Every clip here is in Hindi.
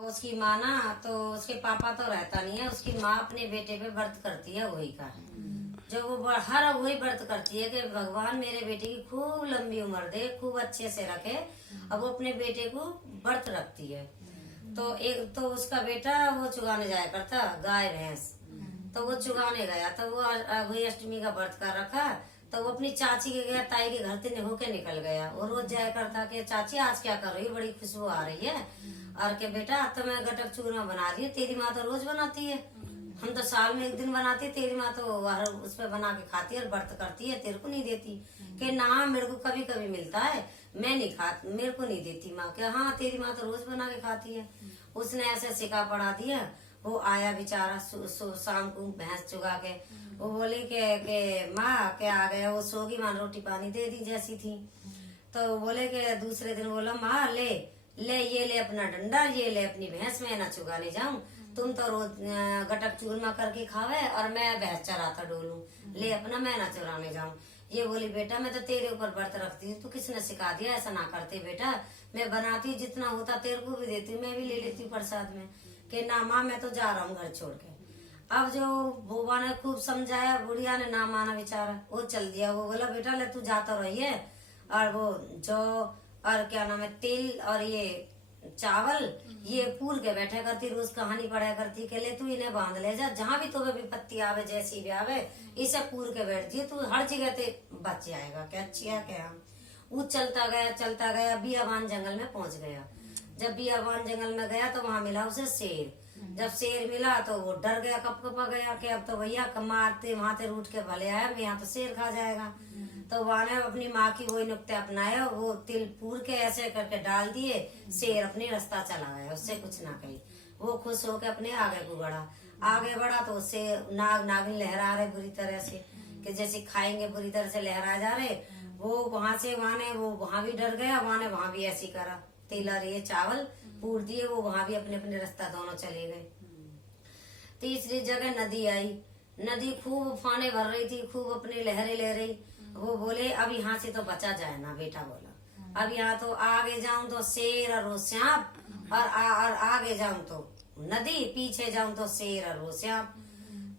उसकी माँ ना तो उसके पापा तो रहता नहीं है, उसकी माँ अपने बेटे पे व्रत करती है वही का। जो वो हर वही व्रत करती है कि भगवान मेरे बेटे की खूब लंबी उम्र दे, खूब अच्छे से रखे। अब वो अपने बेटे को व्रत रखती है। तो एक तो उसका बेटा वो चुगाने जाया करता गाय भैंस, तो वो चुगाने गया तो वो वही अष्टमी का व्रत कर रखा। तो वो अपनी चाची के गया, ताई के घर से होके निकल गया और रोज जाया करता कि चाची आज क्या कर रही है, बड़ी खुशबू आ रही है। और के बेटा तो मैं गटक चूरमा बना रही हूँ, तेरी माँ तो रोज बनाती है, हम तो साल में एक दिन बनाती है, तेरी माँ तो हर उस पर बना के खाती है और व्रत करती है, तेरे को नहीं देती। कि ना मेरे को कभी कभी मिलता है, मैं नहीं खा, मेरे को नहीं देती माँ। क्या हाँ तेरी माँ तो रोज बना के खाती है। उसने ऐसे सिका पड़ा दिया। वो आया बेचारा शाम को भैंस चुगा के, वो बोली के माँ क्या आ गया, वो सोगी माँ, रोटी पानी दे दी जैसी थी। तो बोले के दूसरे दिन बोला माँ ले ले ये ले अपना डंडा, ये ले अपनी भैंस, मैं ना चुगाने जाऊं, तुम तो रोज गटक चूरमा करके खावे और मैं भैंस चराता डोलूं, ले अपना, मैं ना चुराने जाऊं। ये बोली बेटा मैं तो तेरे ऊपर व्रत रखती हूँ, तू किसने सिखा दिया, ऐसा ना करते बेटा, मैं बनाती जितना होता तेरे को भी देती हूँ, मैं भी ले लेती हूँ प्रसाद में। कि ना माँ मैं तो जा रहा हूँ घर छोड़ के। अब जो बुआ ने खूब समझाया, बुढ़िया ने ना माना बेचारा, वो चल दिया। वो बोला बेटा ले तू जाता रहिए, और वो जो और क्या नाम है तेल और ये चावल ये पूर के बैठा करती, रोज कहानी पढ़ा करती के ले तू इन्हें बांध ले जा, जहाँ भी तुम्हें विपत्ति आवे जैसी भी आवे इसे पूर के बैठ जी, तू हर जगह ते बच जाएगा। क्या अच्छी है क्या। वो चलता गया बियाबान जंगल में पहुंच गया। जब बियाबान जंगल में गया तो वहां मिला उसे शेर। जब शेर मिला तो वो डर गया, कपकपा गया कि अब तो भैया मारते वहां से रूठ के भले आया, यहाँ तो शेर खा जाएगा। तो वहां ने अपनी माँ की वही नुक्ते अपनाया, वो तिल पूर के ऐसे करके डाल दिए, शेर अपने रास्ता चला गया, उससे कुछ ना कही। वो खुश होकर अपने आगे को बढ़ा। आगे बढ़ा तो उससे नागिन लहरा रहे बुरी तरह से, कि जैसे खाएंगे बुरी तरह से लहरा जा रहे। वो वहां से वो वहां भी डर गया, वहां भी ऐसी करा, तेल और ये चावल पूर दिए, वो वहां भी अपने अपने रास्ता दोनों चले गए। तीसरी जगह नदी आई। नदी खूब उफाने भर रही थी, खूब अपने लहरें ले रही। वो बोले अब यहाँ से तो बचा जाए ना बेटा, बोला अब यहाँ तो आगे जाऊं तो शेर और वो सांप, और आगे जाऊं तो नदी, पीछे जाऊं तो शेर और वो सांप।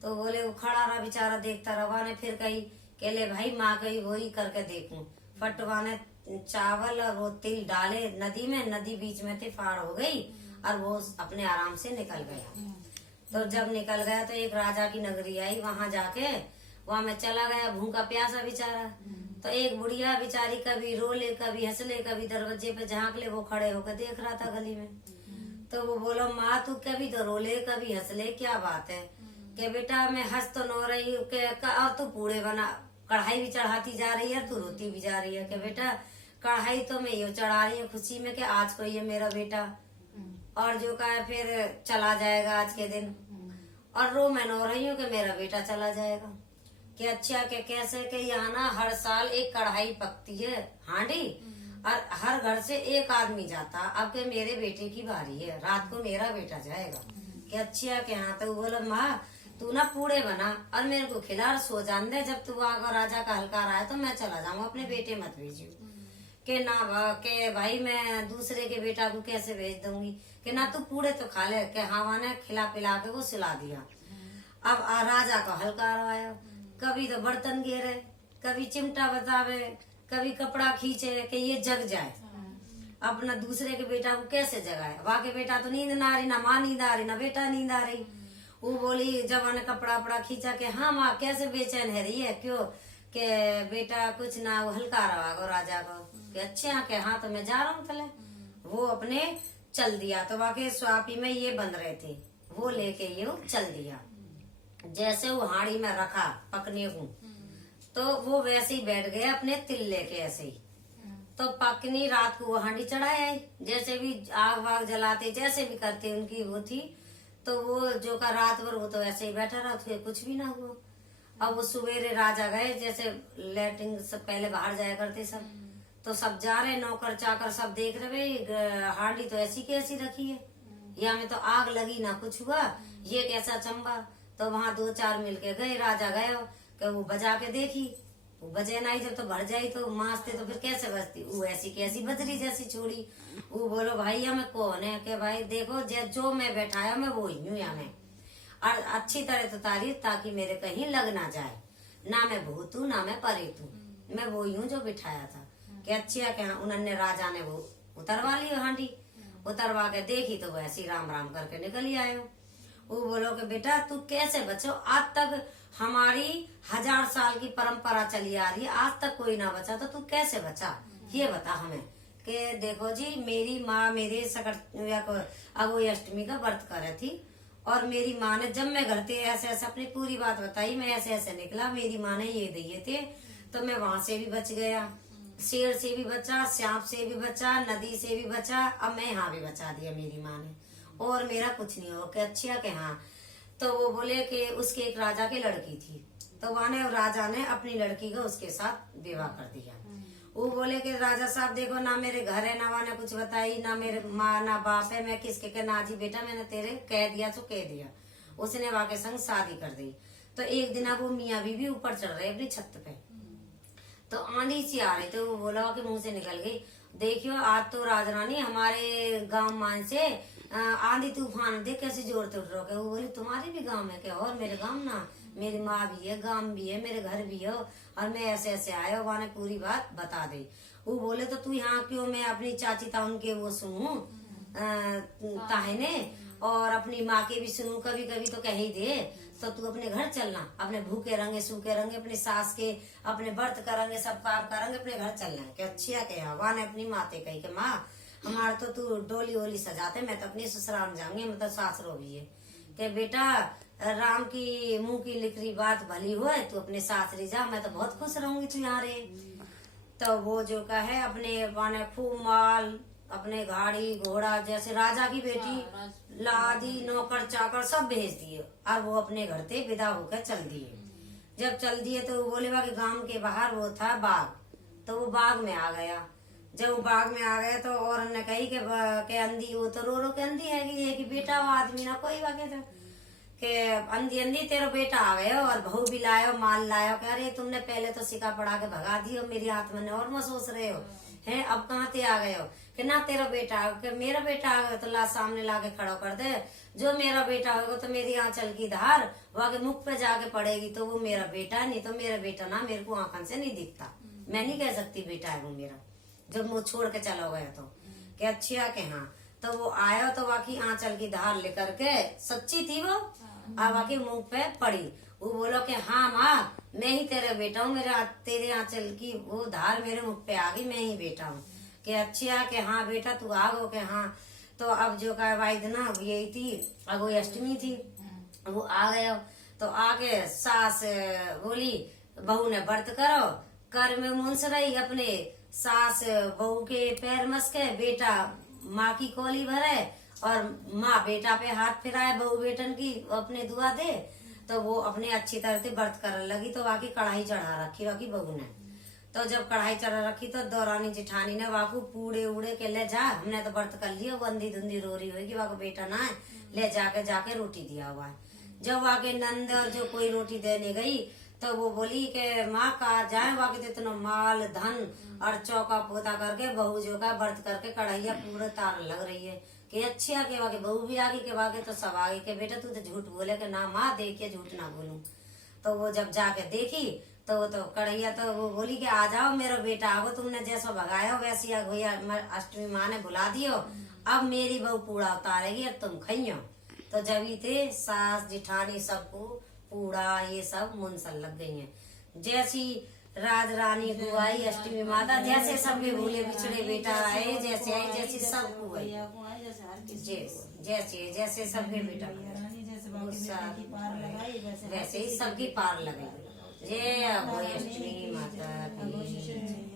तो बोले वो खड़ा रहा बेचारा, देखता रहा। ने फिर कही के ले भाई माँ कही वही करके देखूं। फटवा ने चावल और वो तिल डाले नदी में, नदी बीच में फाड़ हो गई और वो अपने आराम से निकल गया। तो जब निकल गया तो एक राजा की नगरी आई, वहां जाके वहां में चला गया, भूखा प्यासा बेचारा। तो एक बुढ़िया बेचारी कभी रोले कभी हंसले, कभी दरवाजे पे झांक ले, वो खड़े होकर देख रहा था गली में। तो वो बोला माँ तू कभी तो रोले कभी हंसले, क्या बात है। कि बेटा मैं हंस तो नो रही हूँ, और तू पूड़े बना कढ़ाई भी चढ़ाती जा रही है, तू रोती भी जा रही है। कि बेटा कढ़ाई तो मैं ये चढ़ा रही हूँ खुशी में कि आज को ये मेरा बेटा और जो का है फिर चला जाएगा आज के दिन, और रो मैं नो रही हूँ कि मेरा बेटा चला जाएगा। कि अच्छा के कैसे कि यहाँ ना हर साल एक कढ़ाई पकती है हांडी, और हर घर से एक आदमी जाता, अब के मेरे बेटे की बारी है, रात को मेरा बेटा जाएगा। कि अच्छा के हाँ। तो बोला माँ तू ना पूड़े बना और मेरे को खिला, सो जान दे, जब तू वहां राजा का हल्कार आया तो मैं चला जाऊंगा, अपने बेटे मत भेजियो। के ना के भाई मैं दूसरे के बेटा को कैसे भेज दूंगी। कि ना तू पूड़े तो खा ले। के हाँ ने खिला पिला के वो सुला दिया। अब राजा का हल्कार आया, कभी तो बर्तन घेरे, कभी चिमटा बतावे, कभी कपड़ा खींचे कि ये जग जाए। अपना दूसरे के बेटा को कैसे जगाए, वहां के बेटा तो नींद ना आ रही, ना माँ नींद आ रही, ना बेटा नींद आ रही। वो बोली जब ने कपड़ा वपड़ा खींचा के हाँ माँ कैसे बेचैन है रही है, क्यों। के बेटा कुछ ना, वो हल्का रहा राजा को। कि अच्छे के हाँ तो मैं जा रहा हूँ तले। वो अपने चल दिया। तो वहां के स्वापी में ये बन रहे थे, वो लेके ये चल दिया। जैसे वो हाड़ी में रखा पकने को, तो वो वैसे ही बैठ गए अपने तिल लेके ऐसे ही। तो पकनी रात को वो हांडी चढ़ाए आई, जैसे भी आग वाग जलाते जैसे भी करते उनकी वो थी। तो वो जो का रात भर वो तो ऐसे ही बैठा रहा, तो कुछ भी ना हुआ। अब वो सवेरे राजा गए, जैसे लैट्रिन सब पहले बाहर जाया करते सब, तो सब जा रहे, नौकर चाकर सब देख रहे भाई हांडी तो ऐसी कैसी रखी है, या में तो आग लगी ना कुछ हुआ, ये कैसा चंबा। तो वहां दो चार मिलके गए, राजा गए कि वो बजा के देखी वो बजे नहीं, जब तो भर जाई तो मांसते तो फिर कैसे बजती, वो ऐसी कैसी बजरी जैसी छोड़ी। वो बोलो भाई मैं कौन है, के भाई देखो जो मैं बैठाया मैं वो ही हूँ या मैं, और अच्छी तरह तो तारीफ ताकि मेरे कहीं लग ना जाए, ना मैं भूत हूँ ना मैं परेत हूँ, मैं वो ही हूँ जो बिठाया था। कि अच्छा क्या उन्होंने राजा ने वो उतरवा ली हांडी, उतरवा के देखी तो वो ऐसी राम राम करके निकल ही आयो। वो बोलो कि बेटा तू कैसे बचो, आज तक हमारी 1000 साल की परंपरा चली आ रही है, आज तक कोई ना बचा, तो तू कैसे बचा ये बता हमें। कि देखो जी मेरी माँ मेरे अगोई अष्टमी का व्रत कर रही थी, और मेरी माँ ने जब मैं घर से ऐसे ऐसे अपनी पूरी बात बताई, मैं ऐसे ऐसे निकला, मेरी माँ ने ये दिए थे, तो मैं वहां से भी बच गया, शेर से भी बचा, सांप से भी बचा, नदी से भी बचा, अब मैं यहाँ भी बचा दिया मेरी माँ ने, और मेरा कुछ नहीं हो। के अच्छा के हाँ। तो वो बोले कि उसके एक राजा की लड़की थी, तो वहां ने राजा ने अपनी लड़की को उसके साथ विवाह कर दिया। वो बोले कि राजा साहब देखो ना मेरे घर है, ना वहां कुछ बताई, ना मेरे माँ ना बाप है, मैं किसके के ना जी बेटा मैंने तेरे कह दिया तो कह दिया। उसने वहां के संग शादी कर दी। तो एक दिन वो मियाँ बीवी ऊपर चढ़ रहे अपनी छत पे, तो आंधी सी आ रही, तो वो बोला कि मुंह से निकल गई, देखियो आज तो राजरानी हमारे गांव मान से आंधी तूफान देख कैसे जोर से उठ रहा। वो बोली तुम्हारे भी गांव है क्या, और मेरे गांव ना, मेरी माँ भी है, गांव भी है, मेरे घर भी है, और मैं ऐसे ऐसे आया। वहां ने पूरी बात बता दी। वो बोले तो तू यहाँ क्यों, मैं अपनी चाची ताउन के वो सुनूं ताहने, और अपनी माँ के भी सुनूं, कभी कभी तो कह ही दे, तो तू अपने घर चलना, अपने भूखे रंगे सूखे रंगे अपनी सास के अपने व्रत करेंगे, सब काम करेंगे, अपने घर चलना है। अच्छा क्या वहां ने अपनी माते कही कि माँ हमारे तो तू डोली वोली सजाते, मैं तो अपनी ससुराल जाऊंगी, मतलब सासरो भी है। कि बेटा राम की मुंह की लिखरी बात भली हो, तू अपने सासरी जा, मैं तो बहुत खुश रहूंगी तू यहाँ रहे। तो वो जो का है अपने माने खूब माल, अपने गाड़ी घोड़ा, जैसे राजा की बेटी लादी नौकर चाकर सब भेज दिए, और वो अपने घर से विदा होकर चल दिए। जब चल दिए तो वो बोले कि गांव के बाहर वो था बाग, तो वो बाग में आ गया। जब वो बाग में आ गया तो और ने कही के अंधी, वो तो रो के अंधी है कि बेटा वो आदमी ना कोई वाके था कि अंधी अंधी तेरा बेटा आ गया, और बहू भी लायो माल लायो। कह रहे तुमने पहले तो सिक्का पड़ा के भगा दियो, मेरी हाथ में और मत सोच रहे हो हैं, अब कहाँ ते आ गए हो। कि ना तेरा बेटा आ गया, मेरा बेटा आ गया तो ला सामने लाके खड़ा कर दे, जो मेरा बेटा होगा तो मेरी आंचल की धार वहां के मुख पे जाके पड़ेगी, तो वो मेरा बेटा, नहीं तो मेरा बेटा ना मेरे को आंखन से नहीं दिखता, मैं नहीं कह सकती बेटा है वो मेरा, जब मुँह छोड़ के चला गया तो। कि अच्छा के हाँ। तो वो आया तो वाकई आंचल की धार लेकर के, सच्ची थी वो, और वाकई मुंह पे पड़ी। वो बोलो कि हाँ माँ मैं ही तेरा बेटा हूँ, तेरे आंचल की वो धार मेरे मुख पे आ गई, मैं ही बेटा हूँ। कि अच्छा के हाँ बेटा तू आ गो के हाँ। तो अब जो का वाइदना यही थी, अगोई अष्टमी थी, वो आ गया। तो आगे सास बोली बहू ने व्रत करो, कर में मुंस रही अपने, सास बहू के पैर मस्के, बेटा माँ की कोली भरे, और माँ बेटा पे हाथ फिराए बहू बेटन की अपने दुआ दे। तो वो अपने अच्छी तरह से व्रत करने लगी। तो वाकी कढ़ाई चढ़ा रखी वाकी बहू ने। तो जब कढ़ाई चढ़ा रखी तो दौरानी जिठानी ने वाकू पूड़े उड़े के ले जा, हमने तो व्रत कर लिया, वो अंधी धुंधी रो रही होगी, वाको बेटा ना है, ले जाके रोटी दिया हुआ है। जब वाके नंद और जो कोई रोटी देने गई तो वो बोली कि माँ कहा जाए, वाके तो इतना माल धन और चौका पोता करके बहू जो का व्रत करके कढ़ाइया पूरे तार लग रही है। कि अच्छा के वाके बहू भी आगे के वाके तो सब आगे के बेटा तू तो झूठ बोले कि ना माँ देखिए झूठ ना बोलूं। तो वो जब जाके देखी तो वो तो कढ़ैया तो वो बोली कि आ जाओ मेरा बेटा आगो, तुमने जैसा भगाया वैसी भैया अष्टमी माँ ने बुला दियो, अब मेरी बहू पूड़ा उतारेगी और तुम खइयो। तो जब ही थे सास जिठानी सबको पूड़ा ये सब मुंसल लग गई है। जैसी राज रानी को आई अष्टमी माता, जैसे सबके भूले बिछड़े बेटा आए, जैसे आई जैसे सबको आई, जैसे जैसे सबके बेटा वैसे ही सबकी पार लगाई। जय अभय अष्टमी माता की।